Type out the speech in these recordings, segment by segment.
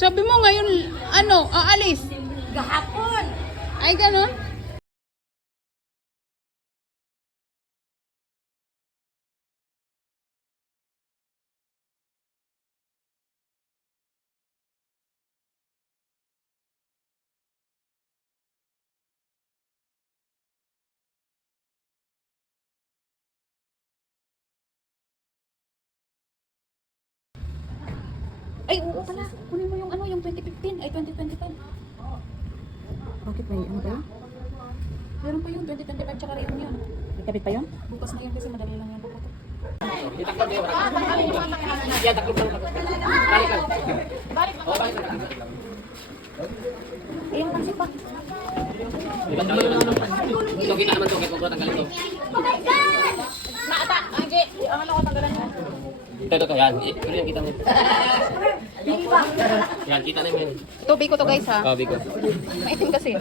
Sabi mo ngayon, ano, aalis. Gahapon. Ay, ganun? Ay, oo pala. Kunin mo yung ano, yung 2015. Ay, 2025. Bakit may ano ba? Meron pa yun, 2025 tsaka rin yun. May pa yun? Bukas na yun kasi madali lang yan. Bukas. Eh, yung pansit pa. Ito kita naman ito, kaya kung tanggalin ito. Maata, Angie. Ang ano ko tanggalan mo? Ito, ito, yan. Ito yung kita mo. Yan, kita na yun. Ito, biko to guys ha. Kabi ko. Maitim kasi.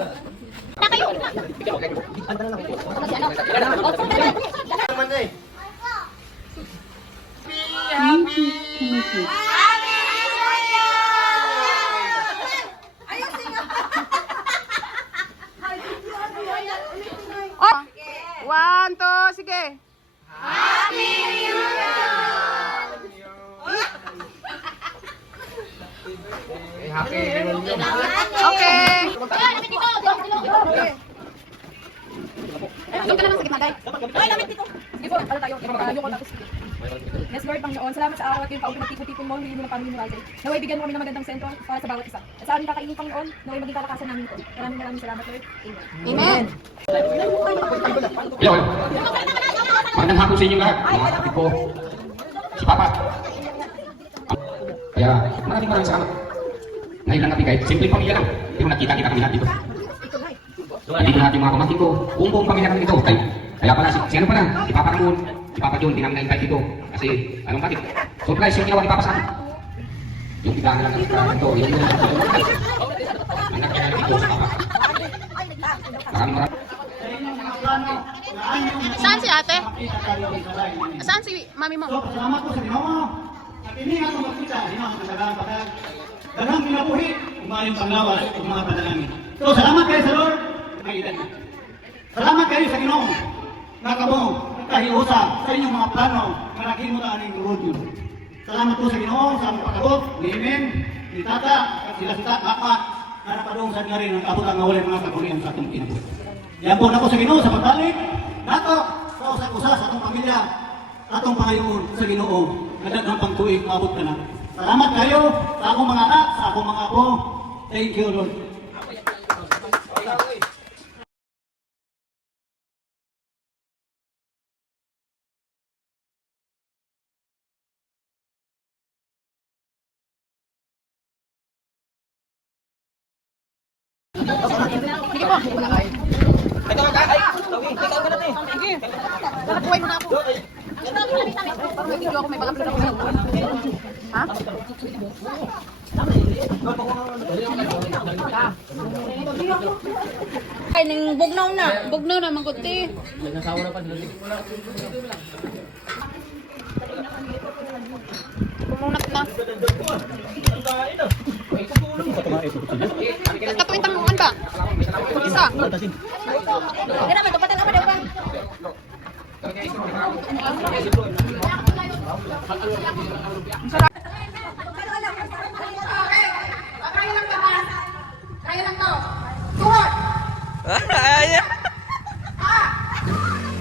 Oh! One, two, sige. Okay. Doon ka naman sa gitna, guys. Ay, lamit dito. Po, ano tayo? Yung tapos. Yes, Lord, Panginoon, salamat sa araw at yung taong pinagtipon mo, hindi mo ng Panginoon Ate. Naway bigyan mo kami ng magandang sentro para sa bawat isa. At sa aming kakainin, Panginoon, naway maging kalakasan namin ito. Maraming maraming salamat, Lord. Amen. Amen. Hello. Magandang hapon sa inyo lahat, mga kapatid ko. Si Papa. Kaya maraming maraming salamat. Ngayon lang natin kahit simpleng pamilya lang. Pero nakita-kita kami lahat dito. Lahat yung mga pamangkin ko. Buong buong pamilya kami dito. Kaya, kaya pala, si, si ano pala, si Papa Ramon, si Papa John, namin na-invite dito. Kasi, anong bakit? Surprise yung ginawa ni Papa sa akin. Yung kita nila ng uh, ito, yung yung anak niya na dito sa Papa. Maraming maraming. Saan si ate? Saan si mami mo? So, salamat po sa Ginoo. At ini nga itong makita, Ginoo, sa Dagang pinabuhi, umaring panglawas, ug mga panalangin. So, salamat kayo sa Lord. Ay, ilan na. Salamat kayo sa Ginoo. Nakamo, kahiusa sa inyong mga plano, malaking mo na aning rodyo. Salamat po sa Ginoo sa among pagkabot, ni Amen, ni Tata, at sila si Tata, na napadungsad nga rin ang kabutang nga walay mga kagulian sa atong kinabuhi. Yan po na po sa Ginoo sa pagbalik. Nato, sa usa-usa sa atong pamilya, atong pangayoon sa Ginoo, nadagang pangtuig maabot ka na. Salamat kayo sa akong mga anak, sa akong mga apo. Thank you, Lord. Nakabuhay mo na ako. May video ako, may baka ako. Ha? Ay, ning bugnaw na. Bugnaw na, mangkuti. Nagsasawa na pa sila. Pumunat na. Katuwit ang mukan ba? Isa. Kaya naman, tupatan ako daw pa.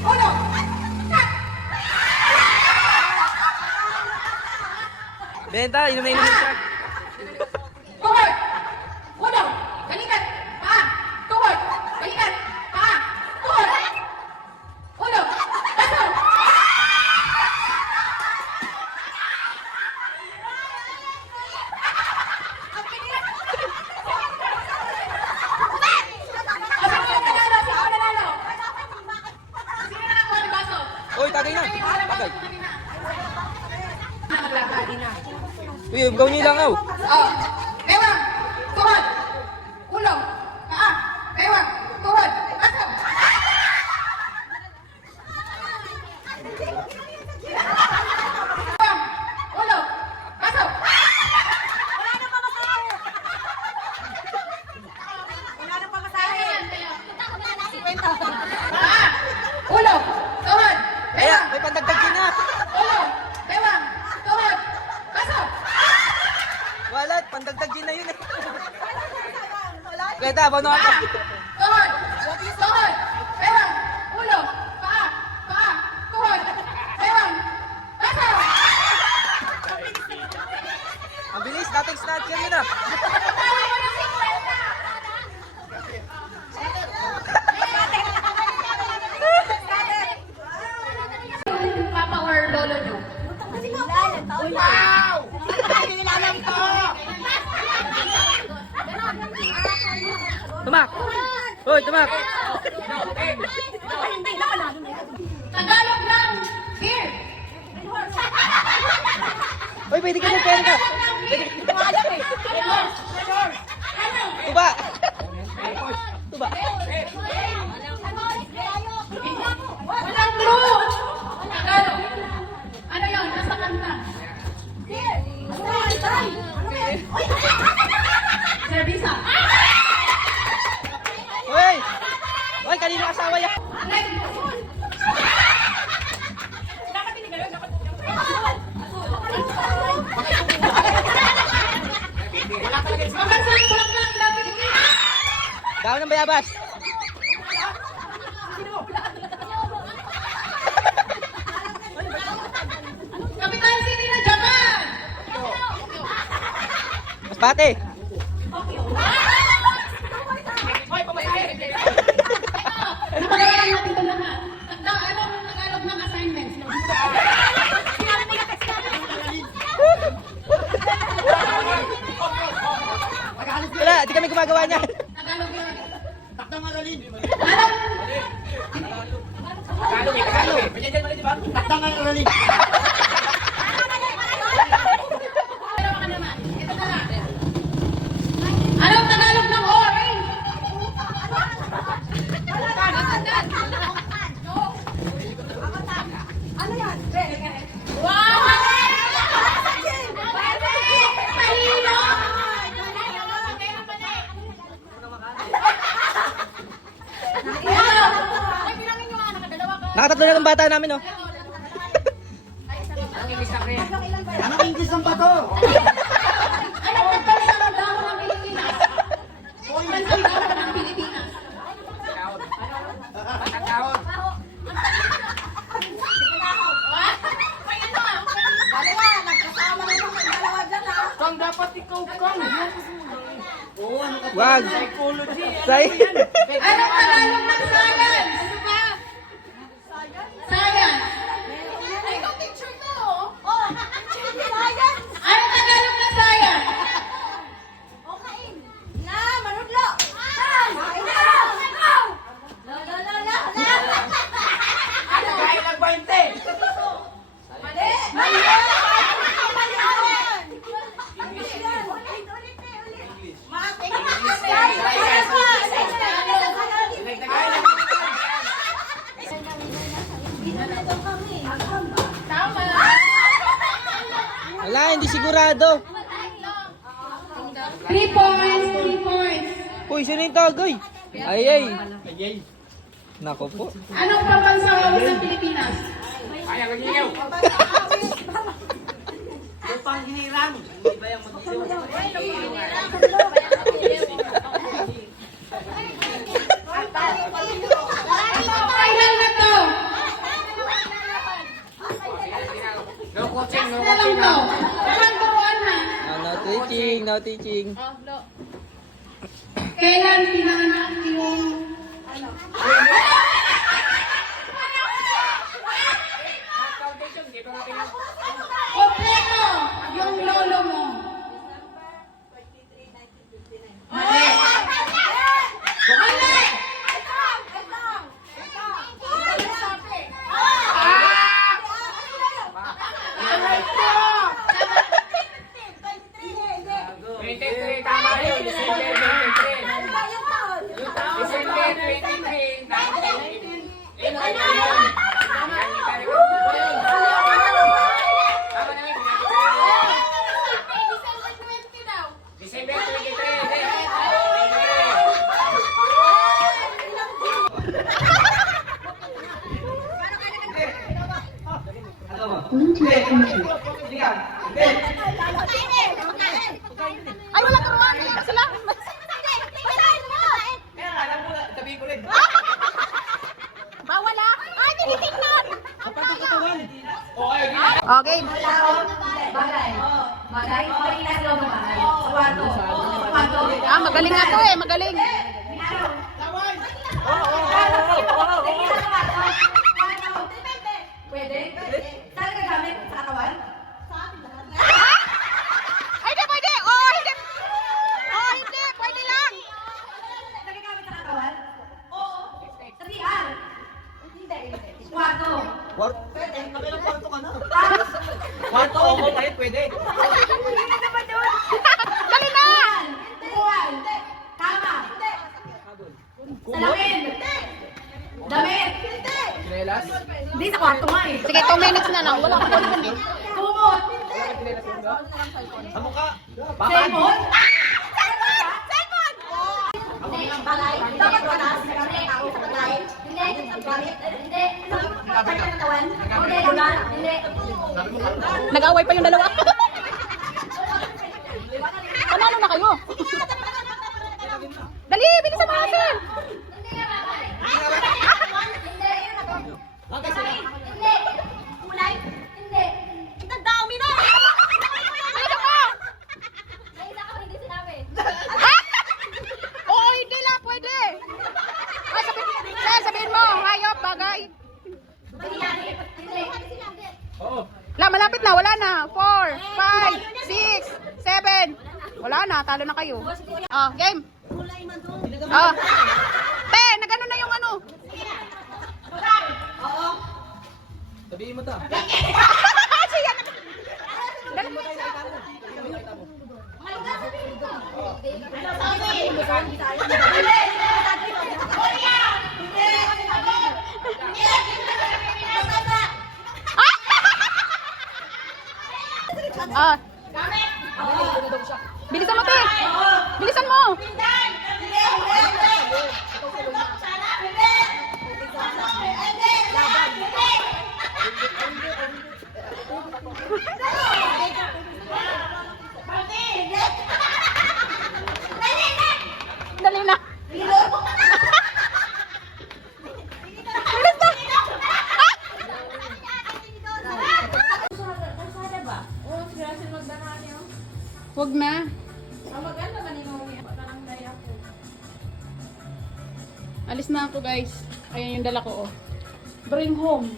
Ulo. Benta, inom na siya. Tuhod. Ulo. Balikat. Paa. Tuhod. Balikat. Paa. Tuhod. Ulo. Baso. Sino nanalo? Sino nanalo? Sino nakakuha ng baso? Uy, tagay na. Tagay. Naglagay na. Uy, gawin niyo lang, oh. Oh, bewang, tuhod, ulo, paa, bewang, tuhod, baso. Bewang, ulo, baso. Kalabaw na ako. Tuhod! Tuhod! Meron! Ulo! Paa! Paa! Tuhod! Meron! Basa! Ang bilis, dating snatcher yun ah. 50! Papa or lolo nyo? Wow! Tumak! Hoy, tumak! Tagalog lang! Here! Hoy, pwede ka mag-pen ka. Tuba! Daw ng bayabas. Kapitan City ng Japan. Masbate. Napagawa lang natin ito lahat. Na, anong Tagalog ng assignments? Wala, di kami gumagawa niyan. Tagalog eh, Tagalog eh. Pagyan dyan, pagyan dyan, bata namin, oh. Anong English ang bato? Ano damo ng Pilipinas? Bansang damo ng Pilipinas. May ano ah? Dalawa, nagkasama na yung dalawa dyan ha. Wag. Say. Anong Tagalog ng science? Ano ba? Science. Ikaw teacher to, oh. Oh, science. Anong Tagalog ng science? Okay. Na, manudlo. Ah, na. La, la, la, la, la. Ano? Mali. Mali. Mali yan. Mali yan. Ulit, ulit, ulit. Ma- Tama. Wala, hindi sigurado. Three points, three points. Uy, sino yung tagay? Ay, ay. Nako po. Anong pambansa sa Pilipinas? Final na to. Last na lang to. Walang turuan ha. No, no teaching, no teaching. Kailan pinanganak yung... Kompleto yung lolo mo. Game. Bagay. Bagay. Bagay na sa ng bahay. Sa kwarto. Sa kwarto. Ah, magaling nga to eh, magaling. Pwede? Oh. Oh. Pwede lang. Saan ka gamit sa katawan? Oo. Sa CR? Hindi. Kwarto. Pwede. Kabilang kwarto ka na. Kwarto, oo, tayo pwede. Hindi na naman doon. Dali na. Upuan. Kama. Salamin. Damit. Sinelas? Hindi sa kwarto nga eh. Sige, 2 minutes na lang. Wala ka pa rin. Kumot. Sa mukha. Cellphone. Cellphone. Hindi, balay. Dapat watas. Hindi, tao sa balay. Hindi, gamit. Hindi. Pagka katawan. Hindi, lugar. Hindi. Nag-away pa yung dalawa. Panalo na kayo. Dali, bilisan mo natin. Hindi. Kulay. Hindi. Ang dami na. Bilisan mo. Ah! Oo, hindi lang. Pwede. Ay, sabihin, Sel, sabihin mo. Hayop, bagay. Oo. La, malapit na. Wala na. 4, 5, 6, 7. Wala na. Kayo. Oh, game. Oh. Te, nagano na yung ano. Sabihin mo ta. Siya na. Dali. Ah. Bilisan mo, te. Bilisan mo. Dali na. Bilis na. Huwag na. Alis na ako guys. Ayan yung dala ko oh. Bring home.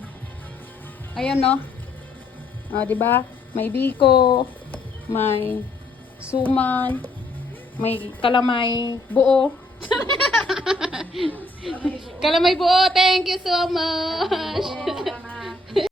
Ayan no. Ah, 'di ba? May biko, may suman, may kalamay buo. kalamay buo. Thank you so much.